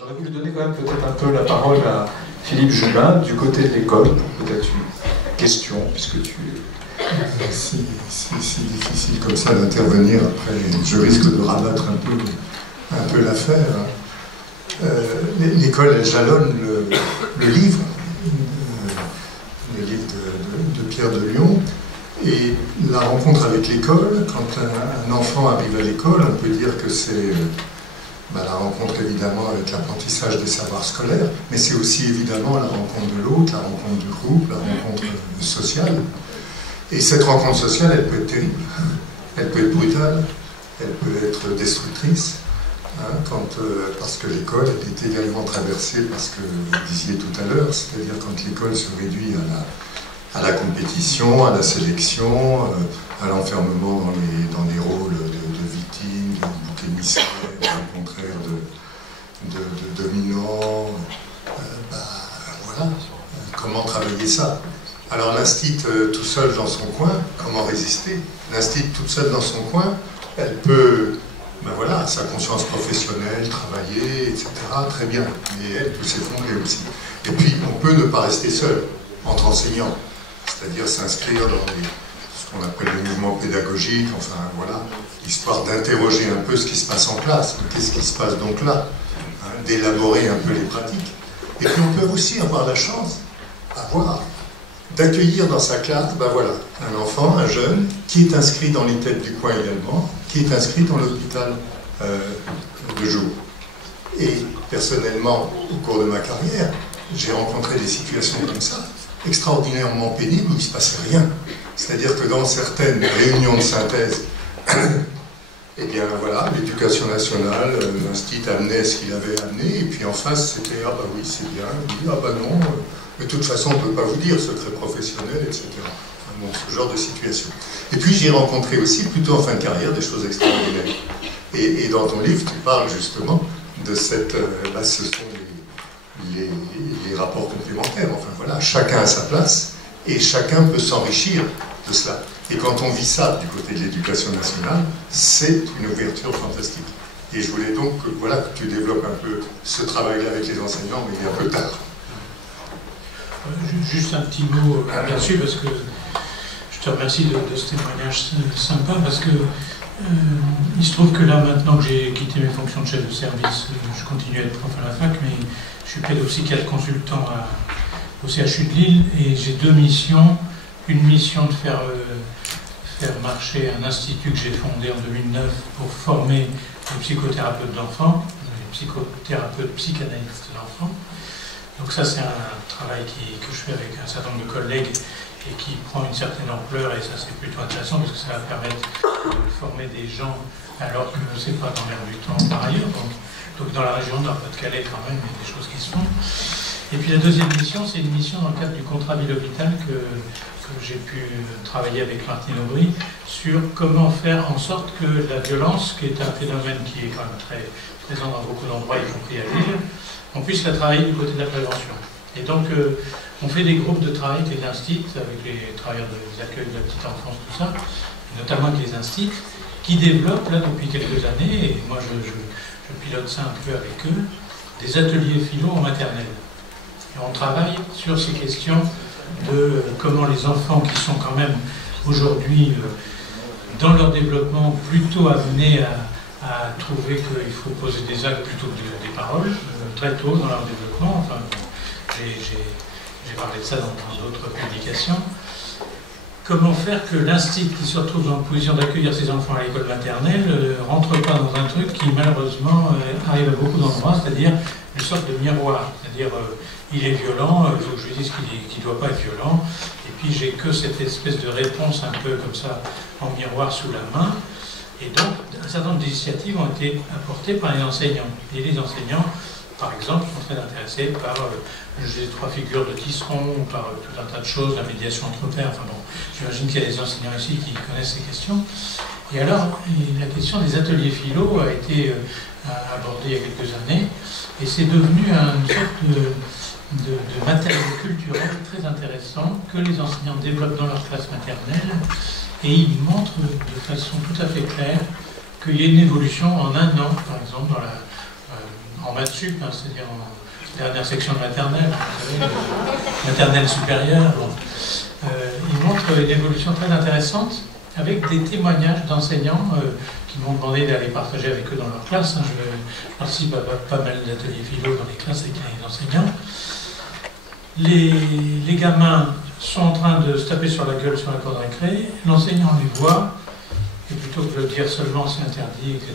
J'aurais voulu donner quand même peut-être un peu la parole à Philippe Jubin, du côté de l'école, peut-être une question, puisque tu es... Si difficile comme ça d'intervenir, après je risque de rabattre un peu l'affaire. L'école, elle jalonne le livre de Pierre de Lion, et la rencontre avec l'école. Quand un enfant arrive à l'école, on peut dire que c'est la rencontre évidemment avec l'apprentissage des savoirs scolaires, mais c'est aussi évidemment la rencontre de l'autre, la rencontre du groupe, la rencontre sociale. Et cette rencontre sociale, elle peut être terrible, elle peut être brutale, elle peut être destructrice, parce que l'école est également traversée par ce que vous disiez tout à l'heure, c'est-à-dire quand l'école se réduit à la compétition, à la sélection, à l'enfermement dans les rôles de victime, de bouc émissaire, au contraire de dominant. Voilà, comment travailler ça? Alors l'instit tout seul dans son coin, comment résister? L'instit toute seule dans son coin, elle peut, sa conscience professionnelle, travailler, etc., très bien, mais elle peut s'effondrer aussi. Et puis on peut ne pas rester seul, entre enseignants, c'est-à-dire s'inscrire dans ce qu'on appelle les mouvements pédagogiques, histoire d'interroger un peu ce qui se passe en classe, qu'est-ce qui se passe donc là, d'élaborer un peu les pratiques. Et puis on peut aussi avoir la chance d'accueillir dans sa classe, un enfant, un jeune, qui est inscrit dans les têtes du coin également, qui est inscrit dans l'hôpital de jour. Et personnellement, au cours de ma carrière, j'ai rencontré des situations comme ça, extraordinairement pénibles, où il ne se passait rien. C'est-à-dire que dans certaines réunions de synthèse, l'éducation nationale, l'instit amenait ce qu'il avait amené, et puis en face, c'était « Ah bah oui, c'est bien », « Ah bah non », mais de toute façon, on ne peut pas vous dire, secret professionnel, etc. Ce genre de situation. Et puis j'ai rencontré aussi, plutôt en fin de carrière, des choses extraordinaires. Et dans ton livre, tu parles justement de cette... ce sont les rapports complémentaires. Chacun a sa place, et chacun peut s'enrichir de cela. Et quand on vit ça du côté de l'éducation nationale, c'est une ouverture fantastique. Et je voulais donc que tu développes un peu ce travail-là avec les enseignants, mais il est un peu tard. Juste un petit mot là-dessus, parce que je te remercie de ce témoignage sympa, parce que il se trouve que là, maintenant que j'ai quitté mes fonctions de chef de service, je continue à être prof à la fac, mais je suis pédopsychiatre consultant au CHU de Lille, et j'ai deux missions. Une mission de faire marcher un institut que j'ai fondé en 2009 pour former les psychothérapeutes d'enfants, les psychothérapeutes psychanalystes d'enfants. Donc ça, c'est un travail que je fais avec un certain nombre de collègues et qui prend une certaine ampleur, et ça, c'est plutôt intéressant parce que ça va permettre de former des gens alors que c'est pas dans l'air du temps par ailleurs. Donc dans la région, dans le Pas-de-Calais quand même, il y a des choses qui se font. Et puis la deuxième mission, c'est une mission dans le cadre du contrat ville-hôpital que j'ai pu travailler avec Martine Aubry sur comment faire en sorte que la violence, qui est un phénomène qui est quand même très présent dans beaucoup d'endroits, y compris à Lille, on puisse la travailler du côté de la prévention. Et donc, on fait des groupes de travail avec les instits, avec les travailleurs des accueils de la petite enfance, tout ça, notamment avec les instits, qui développent, là, depuis quelques années, et moi je pilote ça un peu avec eux, des ateliers philo en maternelle. Et on travaille sur ces questions de comment les enfants qui sont quand même aujourd'hui dans leur développement plutôt amenés à trouver qu'il faut poser des actes plutôt que des paroles, très tôt dans leur développement. J'ai parlé de ça dans d'autres publications. Comment faire que l'instit qui se retrouve dans la position d'accueillir ses enfants à l'école maternelle ne rentre pas dans un truc qui malheureusement arrive à beaucoup d'endroits, c'est-à-dire une sorte de miroir. C'est-à-dire il est violent, il faut que je lui dise qu'il ne doit pas être violent, et puis j'ai que cette espèce de réponse un peu comme ça en miroir sous la main. Et donc un certain nombre d'initiatives ont été apportées par les enseignants. Et les enseignants, par exemple, sont très intéressés par les trois figures de Tisseron, par tout un tas de choses, la médiation entre pairs. Enfin bon, j'imagine qu'il y a des enseignants ici qui connaissent ces questions. Et alors, la question des ateliers philo a été abordée il y a quelques années, et c'est devenu une sorte de matériel culturel très intéressant que les enseignants développent dans leur classe maternelle, et ils montrent de façon tout à fait claire qu'il y a une évolution en un an, par exemple, en maths sup, hein, c'est-à-dire en dernière section de maternelle, vous savez, maternelle supérieure. Bon. Il montre une évolution très intéressante avec des témoignages d'enseignants qui m'ont demandé d'aller partager avec eux dans leur classe. Hein. Je participe à pas mal d'ateliers philo dans les classes avec les enseignants. Les gamins sont en train de se taper sur la gueule sur la cour de récré, l'enseignant les voit, et plutôt que de dire seulement c'est interdit, etc.,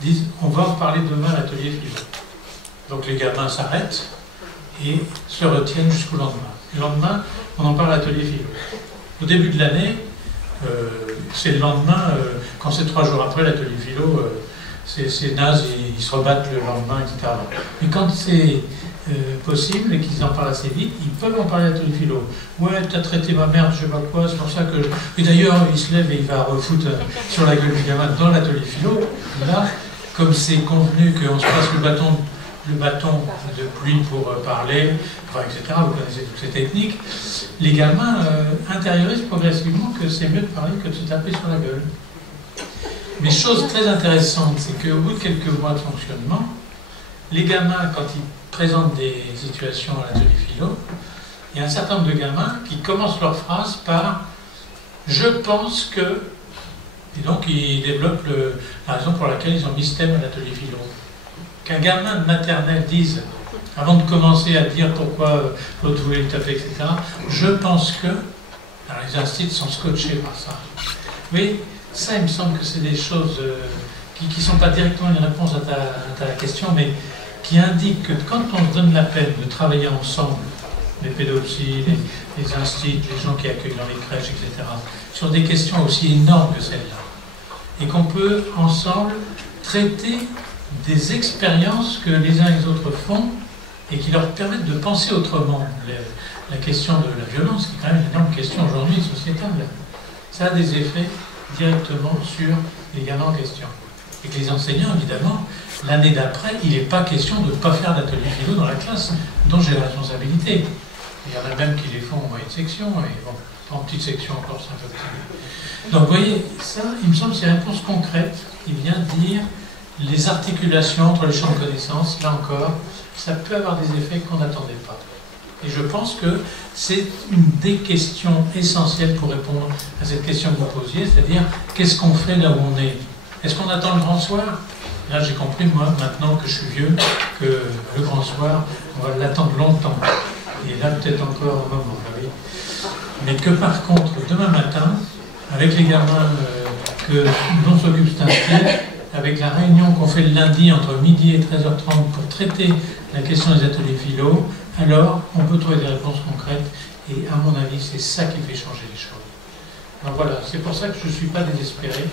disent on va en parler demain à l'atelier philo. Donc les gamins s'arrêtent et se retiennent jusqu'au lendemain. Le lendemain, on en parle à l'atelier philo. Au début de l'année, c'est le lendemain, quand c'est 3 jours après l'atelier philo, c'est naze, ils se rebattent le lendemain, etc. Mais quand c'est possible et qu'ils en parlent assez vite, ils peuvent en parler à l'atelier philo. Ouais, t'as traité ma merde, je sais pas quoi, c'est pour ça que... Et d'ailleurs, il se lève et il va refoutre sur la gueule du gamin dans l'atelier philo. Là, comme c'est convenu qu'on se passe le bâton de pluie pour parler, enfin, etc., vous connaissez toutes ces techniques, les gamins intériorisent progressivement que c'est mieux de parler que de se taper sur la gueule. Mais chose très intéressante, c'est qu'au bout de quelques mois de fonctionnement, les gamins, quand ils présentent des situations à l'atelier philo, il y a un certain nombre de gamins qui commencent leur phrase par « je pense que », et donc ils développent la raison pour laquelle ils ont mis ce thème à l'atelier philo. Qu'un gamin de maternelle dise, avant de commencer à dire pourquoi l'autre voulait le taper, etc., je pense que, alors les instituts sont scotchés par ça. Oui, ça il me semble que c'est des choses qui ne sont pas directement une réponse à ta question, mais qui indiquent que quand on se donne la peine de travailler ensemble, les pédopsies, les instituts, les gens qui accueillent dans les crèches, etc., sur des questions aussi énormes que celle-là, et qu'on peut ensemble traiter des expériences que les uns et les autres font et qui leur permettent de penser autrement. La question de la violence, qui est quand même une énorme question aujourd'hui sociétale, ça a des effets directement sur les gamins en question. Et que les enseignants, évidemment, l'année d'après, il n'est pas question de ne pas faire d'atelier philo dans la classe, dont j'ai la responsabilité. Il y en a même qui les font en moyenne section, et bon, en petite section encore, c'est un peu plus. Donc vous voyez, ça, il me semble, c'est une réponse concrète qui vient dire les articulations entre les champs de connaissances, là encore, ça peut avoir des effets qu'on n'attendait pas. Et je pense que c'est une des questions essentielles pour répondre à cette question que vous posiez, c'est-à-dire, qu'est-ce qu'on fait là où on est? Est-ce qu'on attend le grand soir? Là, j'ai compris, moi, maintenant que je suis vieux, que le grand soir, on va l'attendre longtemps. Et là, peut-être encore un moment, oui. Mais que par contre, demain matin, avec les gamins dont s'occupe cet institut, avec la réunion qu'on fait le lundi entre midi et 13h30 pour traiter la question des ateliers philo, alors on peut trouver des réponses concrètes et à mon avis c'est ça qui fait changer les choses. Alors voilà, c'est pour ça que je ne suis pas désespéré.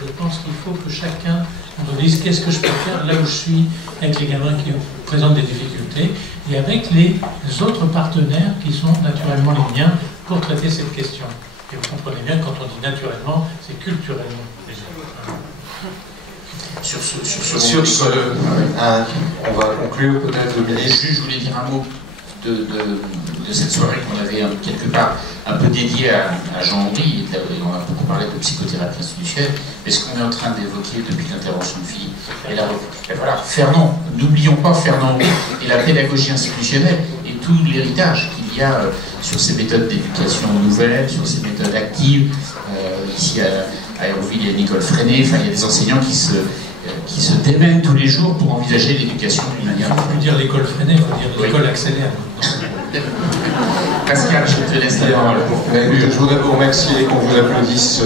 Je pense qu'il faut que chacun me dise qu'est-ce que je peux faire là où je suis avec les gamins qui présentent des difficultés et avec les autres partenaires qui sont naturellement les miens pour traiter cette question. Et vous comprenez bien, quand on dit naturellement, c'est culturellement. On va conclure peut-être, Dominique. Je voulais dire un mot de cette soirée qu'on avait quelque part un peu dédiée à Jean-Henri. On a beaucoup parlé de psychothérapie institutionnelle. Mais ce qu'on est en train d'évoquer depuis l'intervention de Philippe, et voilà, Fernand, n'oublions pas Fernand et la pédagogie institutionnelle et tout l'héritage qu'il y a sur ces méthodes d'éducation nouvelles, sur ces méthodes actives. Ici à Aéroville, il y a Nicole Freinet, enfin, il y a des enseignants qui se démènent tous les jours pour envisager l'éducation d'une manière. Il ne faut plus dire l'école Freinet, il faut dire l'école accélère. Pascal, je te laisse la parole. Je voudrais vous remercier et qu'on vous applaudisse